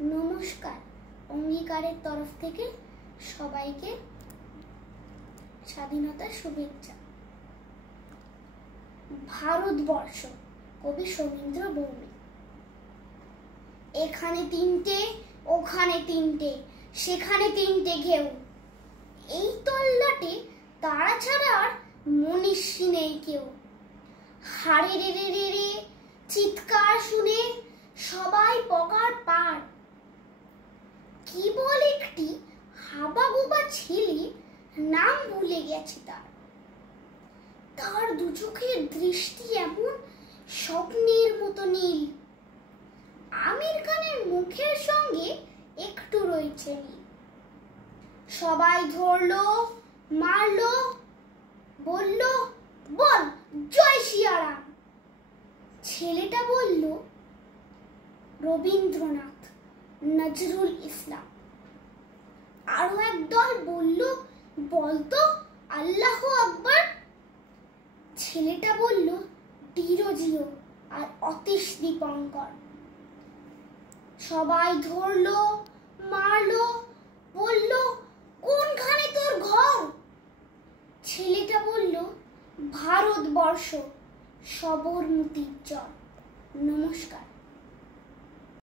নমস্কার। অঙ্গীকারের তরফ থেকে সবাইকে স্বাধীনতার শুভেচ্ছা। ভারতবর্ষ, কবি শমীন্দ্র ভৌমিক। এখানে তিনটে, ওখানে তিনটে, সেখানে তিনটে ঘেউ, এই তল্লাটে তারা ছাড়া আর মনীষী নেই কেউ। হারে রে রে রে রে চিৎকার শুনে সবাই পগার পার। কেবল একটি হাবাগোবা ছেলে, নাম ভুলে গেছে তার দু চোখের দৃষ্টি এমন স্বপ্নের মতো নীল। আমির খানের মুখের সঙ্গে একটু রয়েছে মিল। সবাই ধরলো, মারলো, বলল বল জয় সিয়ারাম। ছেলেটা বলল রবীন্দ্রনাথ, নজরুল ইসলাম। আরো একদল বলল বলতো আল্লাহু আকবার। ছেলেটা বলল ডিরোজিও আর অতীশ দীপঙ্কর। সবাই ধরলো, মারলো, বলল কোনখানে তোর ঘর। ছেলেটা বলল ভারতবর্ষ, সবরমতীর চর। নমস্কার।